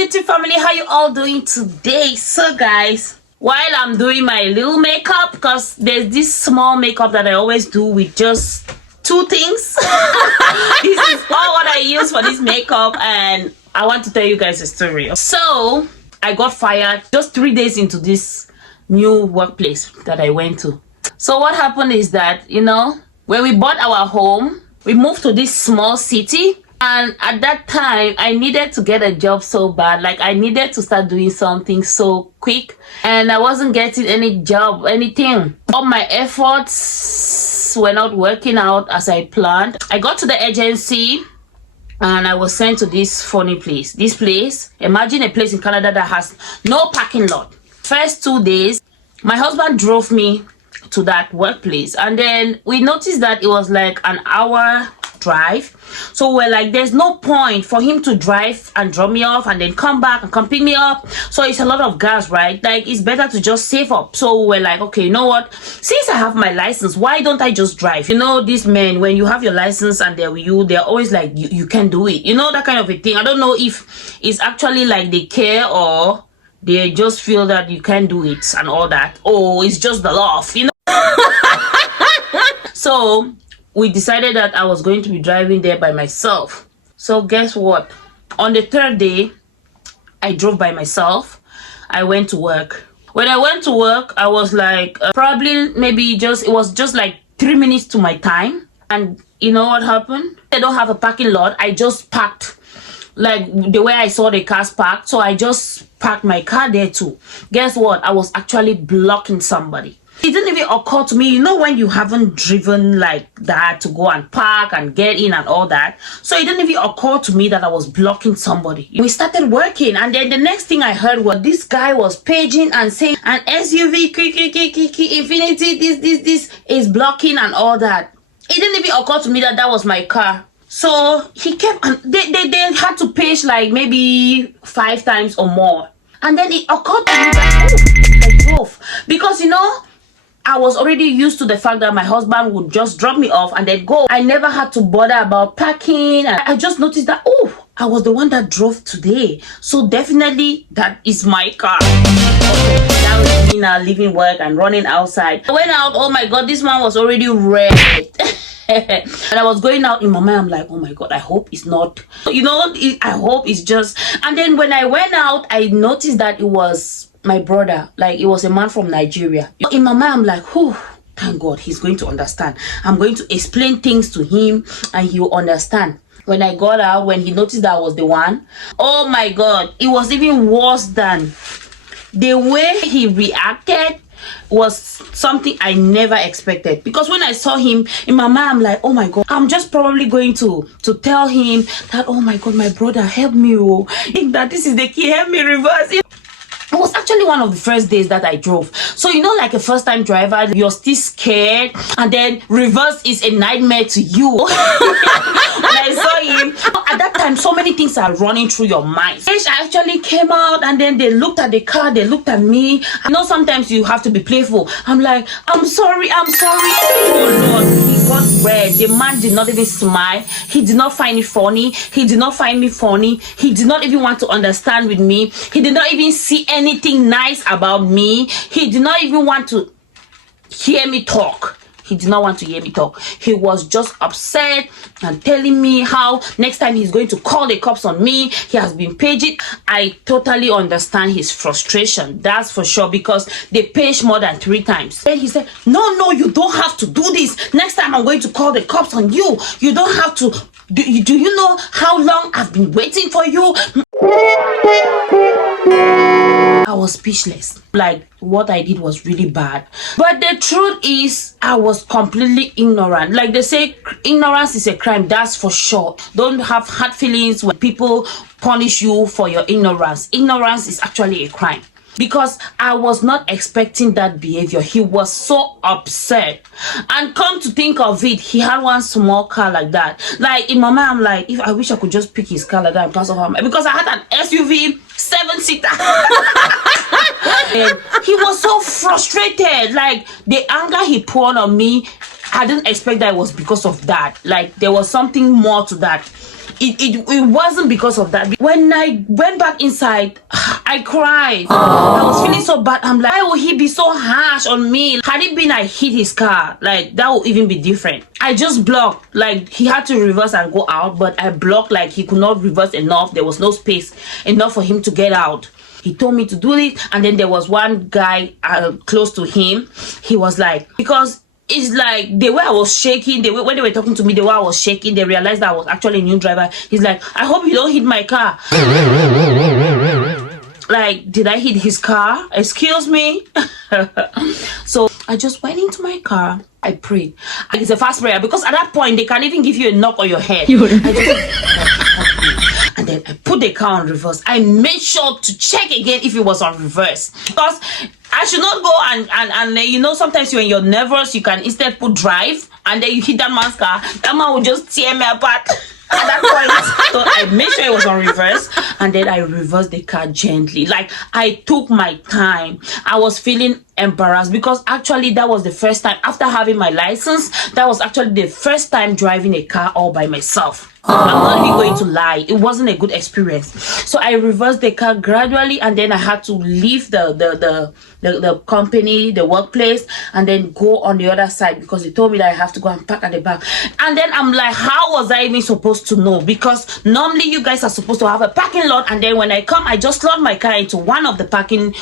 YouTube family, how you all doing today? So guys, while I'm doing my little makeup, because there's this small makeup that I always do with just two things. This is all what I use for this makeup, and I want to tell you guys a story. So I got fired just 3 days into this new workplace that I went to. So what happened is that, when we bought our home, we moved to this small city. And at that time, I needed to get a job so bad. Like, I needed to start doing something so quick. And I wasn't getting any job, anything. All my efforts were not working out as I planned. I got to the agency and I was sent to this funny place. This place, imagine a place in Canada that has no parking lot. First 2 days, my husband drove me to that workplace. And then we noticed that it was like an hour drive. So we're like, there's no point for him to drive and drop me off and then come back and come pick me up. So it's a lot of gas, right? Like, it's better to just save up. So we're like, okay, you know what, since I have my license, why don't I just drive? These men, when you have your license and they're with you, they're always like, you can do it, that kind of a thing. I don't know if it's actually like they care or they just feel that you can do it and all that. Oh, it's just the love, So we decided that I was going to be driving there by myself. So guess what? On the third day, I drove by myself. I went to work. When I went to work, I was like, it was just like 3 minutes to my time. And you know what happened? I don't have a parking lot. I just parked like the way I saw the cars parked. So I just parked my car there too. Guess what? I was actually blocking somebody. It didn't even occur to me, when you haven't driven like that to go and park and get in and all that. So it didn't even occur to me that I was blocking somebody. We started working, and then the next thing I heard was this guy was paging and saying an SUV, Infinity, this is blocking and all that. It didn't even occur to me that that was my car. So he kept, and they had to page like maybe 5 times or more. And then it occurred to me that, I drove. Because, I was already used to the fact that my husband would just drop me off and then go. I never had to bother about parking. I just noticed that, I was the one that drove today. So definitely that is my car. Okay, that was me now leaving work and running outside. I went out, oh my God, this man was already red. And I was going out in my mind, I'm like, oh my God, I hope it's not, I hope it's just. And then when I went out, I noticed that it was my brother. Like, it was a man from Nigeria. In my mind, I'm like, thank God, he's going to understand. I'm going to explain things to him and he will understand. When I got out, when he noticed that I was the one, oh my God, it was even worse than the way he reacted. Was something I never expected. Because when I saw him, in my mind, I'm like, oh my God, I'm just probably going to tell him that, oh my God, my brother, help me. Think that this is the key, help me reverse it. It was actually one of the first days that I drove. So, like a first time driver, you're still scared. And then reverse is a nightmare to you. When I saw him, at that time, so many things are running through your mind. I actually came out and then they looked at the car, they looked at me. Sometimes you have to be playful. I'm like, I'm sorry. Oh Lord, he got red. The man did not even smile. He did not find it funny. He did not find me funny. He did not even want to understand with me. He did not even see anything nice about me. He did not even want to hear me talk. He did not want to hear me talk. He was just upset and telling me how next time he's going to call the cops on me. He has been paging. I totally understand his frustration. That's for sure, because they paged more than 3 times. Then he said, no, you don't have to do this. Next time I'm going to call the cops on you. You don't have to. Do you know how long I've been waiting for you? I was speechless. Like, what I did was really bad. But the truth is, I was completely ignorant. Like they say, ignorance is a crime. That's for sure. Don't have hard feelings when people punish you for your ignorance. Ignorance is actually a crime. Because I was not expecting that behavior. He was so upset. And come to think of it, he had one small car like that. Like, in my mind, I'm like, if I wish I could just pick his car like that and pass over him. Because I had an SUV 7-seater. He was so frustrated. Like, the anger he poured on me, I didn't expect that it was because of that. Like, there was something more to that. it wasn't because of that. When I went back inside, I cried. I was feeling so bad. I'm like, why would he be so harsh on me? Had it been I hit his car, like that would even be different. I just blocked, like he had to reverse and go out, but I blocked, like he could not reverse enough. There was no space enough for him to get out. He told me to do it, and then there was one guy close to him. He was like, because it's like the way I was shaking, the way when they were talking to me, the way I was shaking, they realized that I was actually a new driver. He's like, I hope you don't hit my car. Like, did I hit his car? Excuse me. So I just went into my car. I prayed. And it's a fast prayer because at that point they can even give you a knock on your head. And then I put the car on reverse. I made sure to check again if it was on reverse, because I should not go and you know, sometimes when you're nervous, you can instead put drive, and then you hit that man's car. That man will just tear me apart. At that point, so I made sure it was on reverse, and then I reversed the car gently. Like, I took my time. I was feeling embarrassed because actually that was the first time after having my license. That was actually the first time driving a car all by myself. I'm not even going to lie, it wasn't a good experience. So I reversed the car gradually, and then I had to leave the company, the workplace, and then go on the other side because they told me that I have to go and park at the back. And then I'm like, how was I even supposed to know? Because normally you guys are supposed to have a parking lot, and then when I come, I just slot my car into one of the parking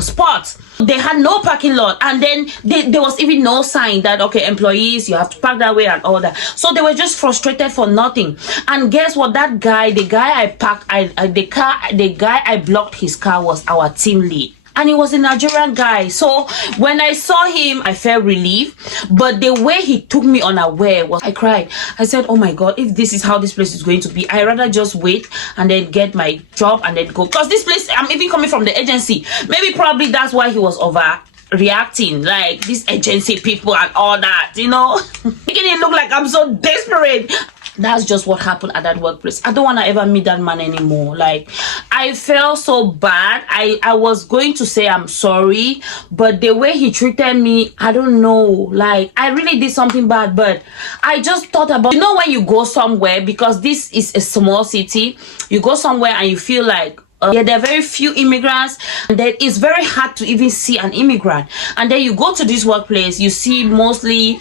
spots. They had no parking lot, and then there was even no sign that, okay, employees, you have to park that way and all that. So they were just frustrated for nothing. And guess what? That guy, the guy I parked, the guy I blocked his car was our team lead. And he was a Nigerian guy. So when I saw him, I felt relief. But the way he took me unaware was, I cried. I said, oh my God, if this is how this place is going to be, I'd rather just wait and then get my job and then go. Because this place, I'm even coming from the agency. Maybe probably that's why he was overreacting, like these agency people and all that, you know, making it look like I'm so desperate. That's just what happened at that workplace. I don't want to ever meet that man anymore. Like, I felt so bad. I was going to say I'm sorry, but the way he treated me, I don't know. Like, I really did something bad, but I just thought about, you know, when you go somewhere, because this is a small city, you go somewhere and you feel like, yeah, there are very few immigrants, and then it's very hard to even see an immigrant. And then you go to this workplace, you see mostly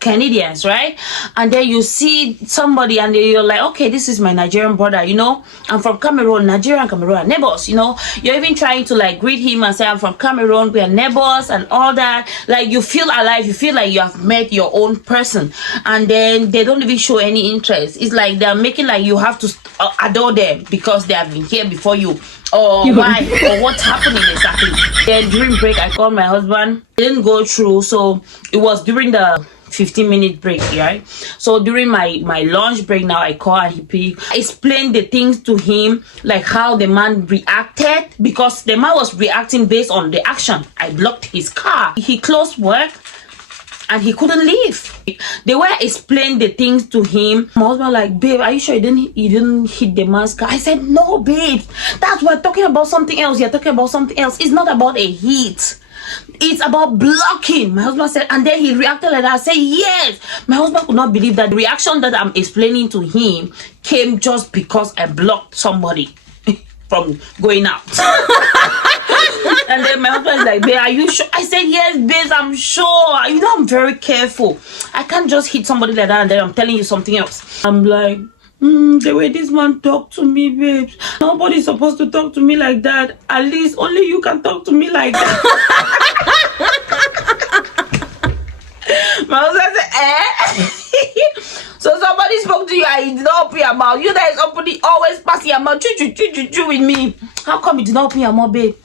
Canadians, right? And then you see somebody and you're like, okay, this is my Nigerian brother, you know, I'm from Cameroon. Nigeria and Cameroon are neighbors, you know. You're even trying to like greet him and say, I'm from Cameroon, we are neighbors and all that. Like, you feel alive, you feel like you have met your own person, and then they don't even show any interest. It's like they're making like you have to adore them because they have been here before you, or why, or what's happening exactly. Then during break, I called my husband. It didn't go through, so it was during the 15-minute break, right? So during my lunch break now, I call and he picked. I explained the things to him, like how the man reacted, because the man was reacting based on the action. I blocked his car. He closed work and he couldn't leave. The way I explained the things to him, my husband like, babe, are you sure you didn't hit the man's car? I said, no, babe, that's we're talking about something else. You're talking about something else. It's not about a hit. It's about blocking. My husband said, and then he reacted like that. I said, yes. My husband could not believe that the reaction that I'm explaining to him came just because I blocked somebody from going out. And then my husband is like, babe, are you sure? I said, yes, babe, I'm sure. You know, I'm very careful. I can't just hit somebody like that and then I'm telling you something else. I'm like, the way this man talked to me, babes, nobody's supposed to talk to me like that. At least only you can talk to me like that. My husband said, eh? So somebody spoke to you and you did not open your mouth. You guys always pass your mouth with me. How come you did not open your mouth, babe?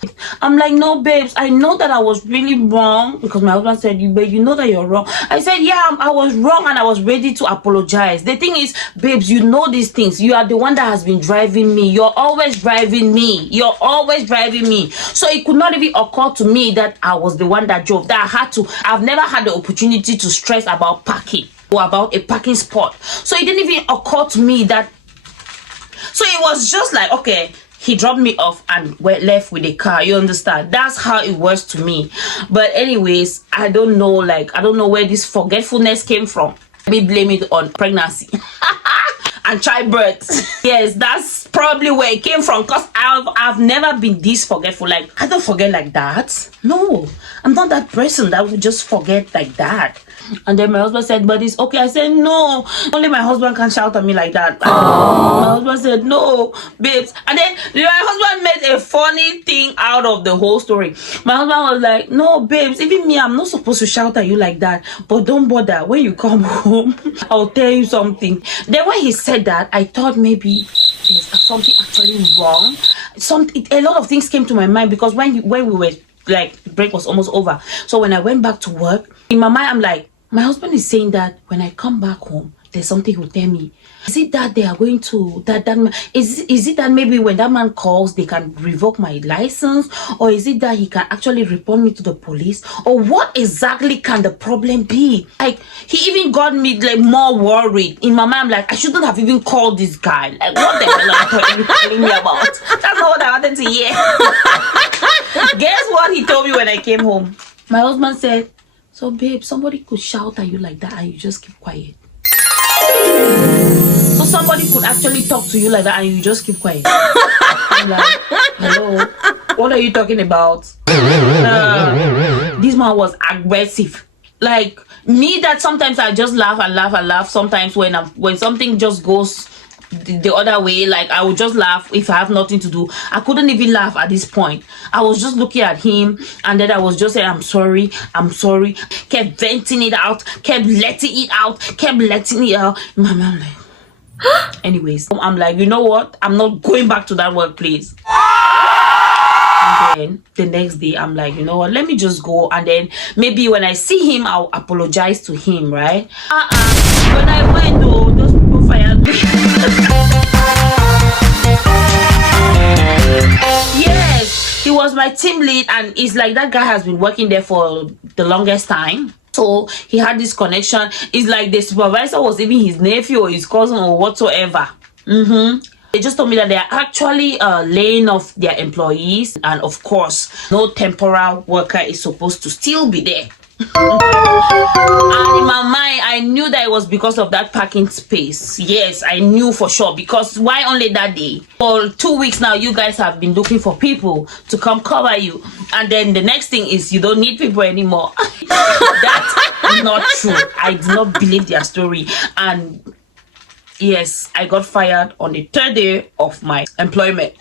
I'm like, no, babes, I know that I was really wrong. Because my husband said, babe, you know that you're wrong. I said, yeah, I was wrong and I was ready to apologize. The thing is, babes, you know these things. You are the one that has been driving me. You're always driving me. You're always driving me. So it could not even occur to me that I was the one that drove. That I had to. I've never had the opportunity to stress about parking or about a parking spot. So it didn't even occur to me that. So it was just like, okay, he dropped me off and went left with the car. You understand? That's how it was to me. But anyways, I don't know, like, I don't know where this forgetfulness came from. Let me blame it on pregnancy. and childbirth. Yes, that's probably where it came from, because I've never been this forgetful. Like, I don't forget like that. No, I'm not that person that would just forget like that. And then my husband said, but it's okay. I said, no, only my husband can shout at me like that. My husband said, no, babes. And then my husband made a funny thing out of the whole story. My husband was like, no, babes, even me, I'm not supposed to shout at you like that. But don't bother. When you come home, I'll tell you something. Then when he said that, I thought maybe there's something actually wrong. A lot of things came to my mind, because when we were, like, break was almost over. So when I went back to work, in my mind, I'm like, my husband is saying that when I come back home, there's something he'll tell me. Is it that they are going to is it that maybe when that man calls, they can revoke my license? Or is it that he can actually report me to the police? Or what exactly can the problem be? Like, he even got me like more worried. In my mind, I'm like, I shouldn't have even called this guy. Like, what the hell are you telling me about? That's not what I wanted to hear. Guess what he told me when I came home? My husband said, so babe, somebody could shout at you like that and you just keep quiet. So somebody could actually talk to you like that and you just keep quiet. I'm like, hello, what are you talking about? This man was aggressive. Like me, that sometimes I just laugh and laugh and laugh. Sometimes when something just goes the other way, like I would just laugh if I have nothing to do. I couldn't even laugh at this point. I was just looking at him, and then I was just saying, I'm sorry, kept venting it out, kept letting it out. My mom like, anyways, I'm like, you know what, I'm not going back to that workplace. And then the next day, I'm like, you know what, let me just go, and then maybe when I see him, I'll apologize to him, right? When I went, though, those people fired me. Yes, he was my team lead, and it's like that guy has been working there for the longest time. So he had this connection. It's like the supervisor was even his nephew or his cousin or whatsoever. They just told me that they are actually laying off their employees, and of course, no temporary worker is supposed to still be there. And in my mind, I knew that it was because of that parking space. Yes, I knew for sure, because why only that day? For 2 weeks now, you guys have been looking for people to come cover you, and then the next thing is you don't need people anymore. That's not true. I do not believe their story. And yes, I got fired on the 3rd day of my employment.